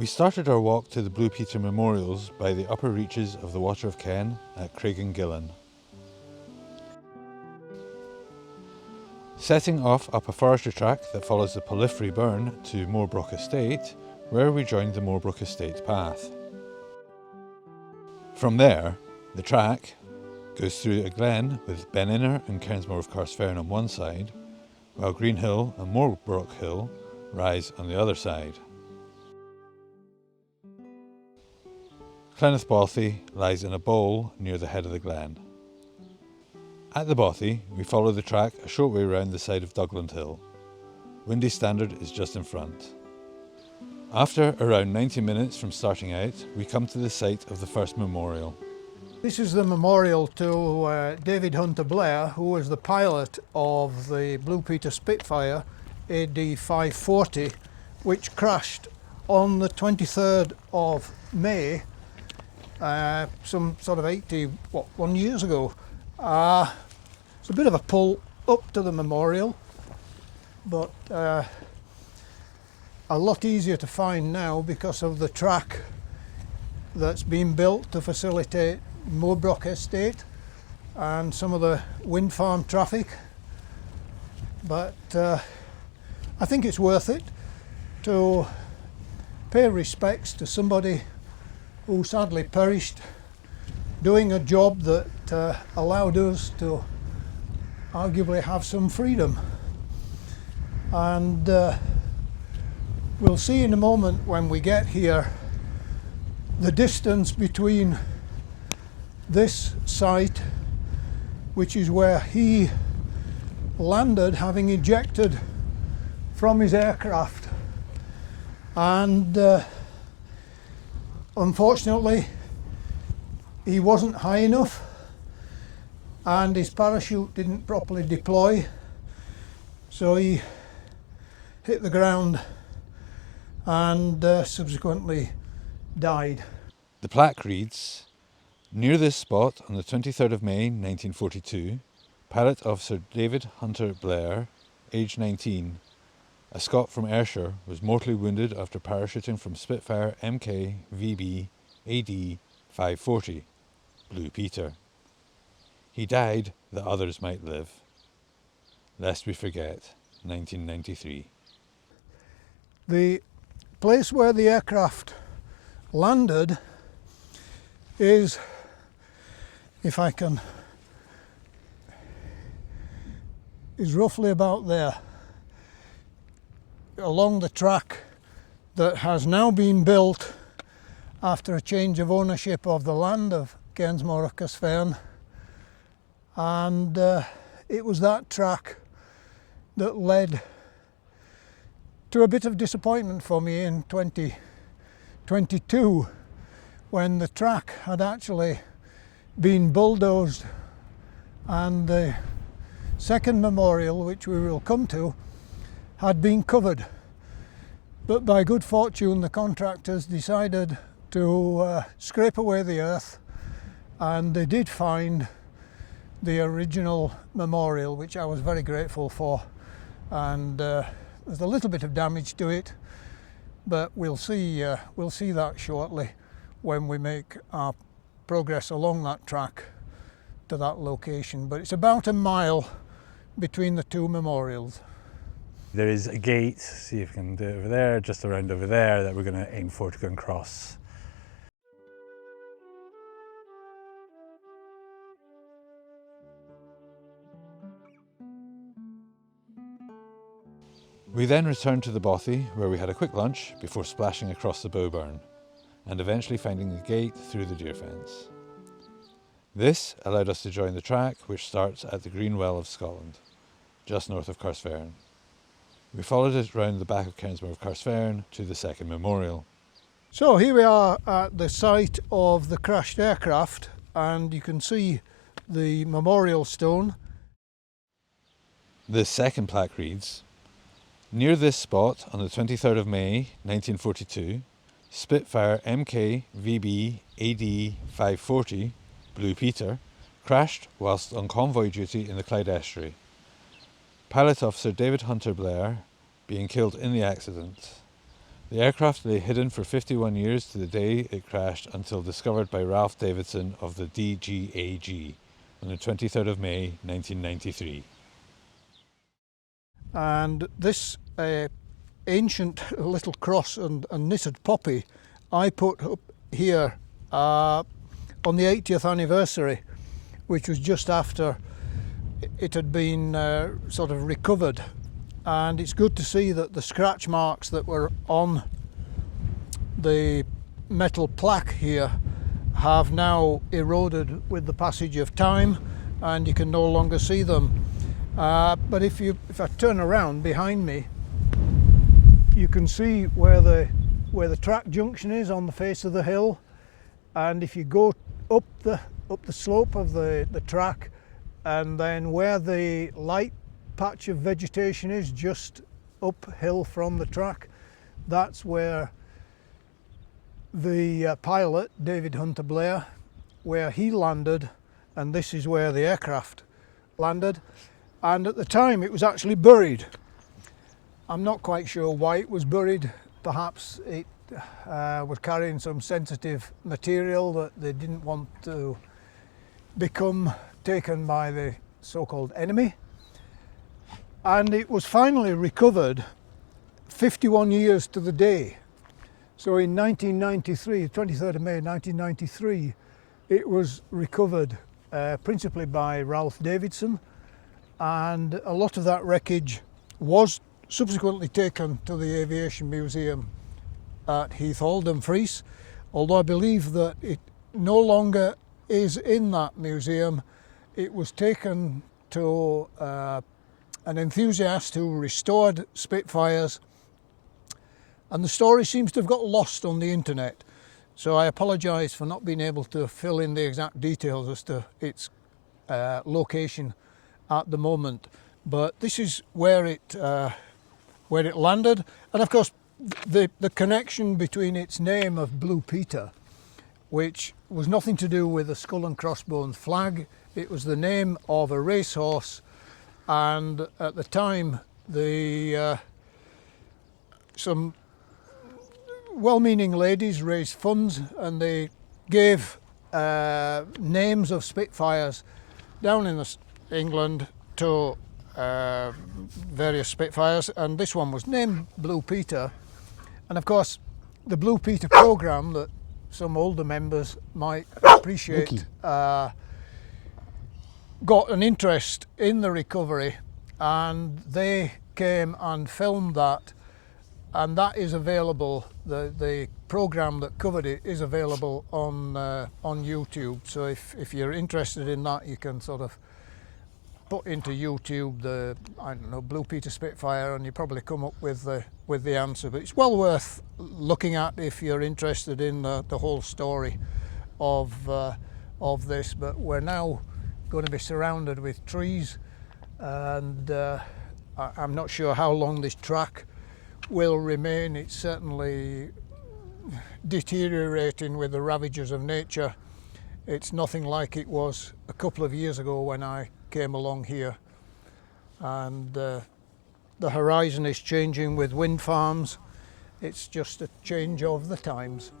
We started our walk to the Blue Peter memorials by the upper reaches of the Water of Ken at Craigengillan. Setting off up a forestry track that follows the Polyphry Burn to Moorbrock Estate, where we joined the Moorbrock Estate path. From there, the track goes through a glen with Beninner and Cairnsmore of Carsphairn on one side, while Green Hill and Moorbrock Hill rise on the other side. Llaneth Bothy lies in a bowl near the head of the glen. At the Bothy, we follow the track a short way round the side of Dugland Hill. Windy Standard is just in front. After around 90 minutes from starting out, we come to the site of the first memorial. This is the memorial to David Hunter Blair, who was the pilot of the Blue Peter Spitfire AD540, which crashed on the 23rd of May, some sort of 81 years ago. It's a bit of a pull up to the memorial, but a lot easier to find now because of the track that's been built to facilitate Moorbrock Estate and some of the wind farm traffic. But I think it's worth it to pay respects to somebody who sadly perished doing a job that allowed us to arguably have some freedom. And we'll see in a moment when we get here the distance between this site, which is where he landed having ejected from his aircraft, and unfortunately he wasn't high enough and his parachute didn't properly deploy, so he hit the ground and subsequently died. The plaque reads, "Near this spot on the 23rd of May 1942, pilot of Sir David Hunter Blair, aged 19, a Scot from Ayrshire, was mortally wounded after parachuting from Spitfire MK VB AD540, Blue Peter. He died that others might live. Lest we forget, 1993. The place where the aircraft landed is, if I can, is roughly about there, along the track that has now been built after a change of ownership of the land of Cairnsmore of Carsphairn. And it was that track that led to a bit of disappointment for me in 2022, when the track had actually been bulldozed and the second memorial, which we will come to, had been covered. But by good fortune, the contractors decided to scrape away the earth, and they did find the original memorial, which I was very grateful for. And there's a little bit of damage to it, but we'll see that shortly when we make our progress along that track to that location. But it's about a mile between the two memorials. There is a gate, see if we can do it over there, just around over there, that we're going to aim for to go and cross. We then returned to the Bothy, where we had a quick lunch before splashing across the Bowburn, and eventually finding the gate through the deer fence. This allowed us to join the track, which starts at the Green Well of Scotland, just north of Carsphairn. We followed it round the back of Cairnsmore of Carsphairn to the second memorial. So here we are at the site of the crashed aircraft, and you can see the memorial stone. The second plaque reads, "Near this spot on the 23rd of May 1942, Spitfire MK VB AD540, Blue Peter, crashed whilst on convoy duty in the Clyde Estuary. Pilot Officer David Hunter Blair being killed in the accident. The aircraft lay hidden for 51 years to the day it crashed until discovered by Ralph Davidson of the DGAG on the 23rd of May 1993. And this ancient little cross and knitted poppy I put up here on the 80th anniversary, which was just after it had been sort of recovered. And it's good to see that the scratch marks that were on the metal plaque here have now eroded with the passage of time, and you can no longer see them. But if I turn around behind me, you can see where the track junction is on the face of the hill, and if you go up the slope of the track, and then where the light patch of vegetation is just uphill from the track, that's where the pilot, David Hunter Blair, where he landed, and this is where the aircraft landed. And at the time it was actually buried. I'm not quite sure why it was buried. Perhaps it was carrying some sensitive material that they didn't want to become taken by the so-called enemy. And it was finally recovered 51 years to the day. So in 1993, 23rd of May 1993, it was recovered principally by Ralph Davidson, and a lot of that wreckage was subsequently taken to the Aviation Museum at Heath Oldham, Fries, although I believe that it no longer is in that museum. It was taken to an enthusiast who restored Spitfires, and the story seems to have got lost on the internet. So I apologise for not being able to fill in the exact details as to its location at the moment. But this is where it landed, and of course the connection between its name of Blue Peter, which was nothing to do with the skull and crossbones flag. It was the name of a racehorse, and at the time some well-meaning ladies raised funds, and they gave names of Spitfires down in England to various Spitfires, and this one was named Blue Peter. And of course the Blue Peter programme that some older members might appreciate got an interest in the recovery, and they came and filmed that, and that is available. The programme that covered it is available on YouTube. So if you're interested in that, you can sort of put into YouTube the, I don't know, Blue Peter Spitfire, and you probably come up with the answer. But it's well worth looking at if you're interested in the whole story of this. But we're now going to be surrounded with trees, and I'm not sure how long this track will remain. It's certainly deteriorating with the ravages of nature. It's nothing like it was a couple of years ago when I came along here, and the horizon is changing with wind farms. It's just a change of the times.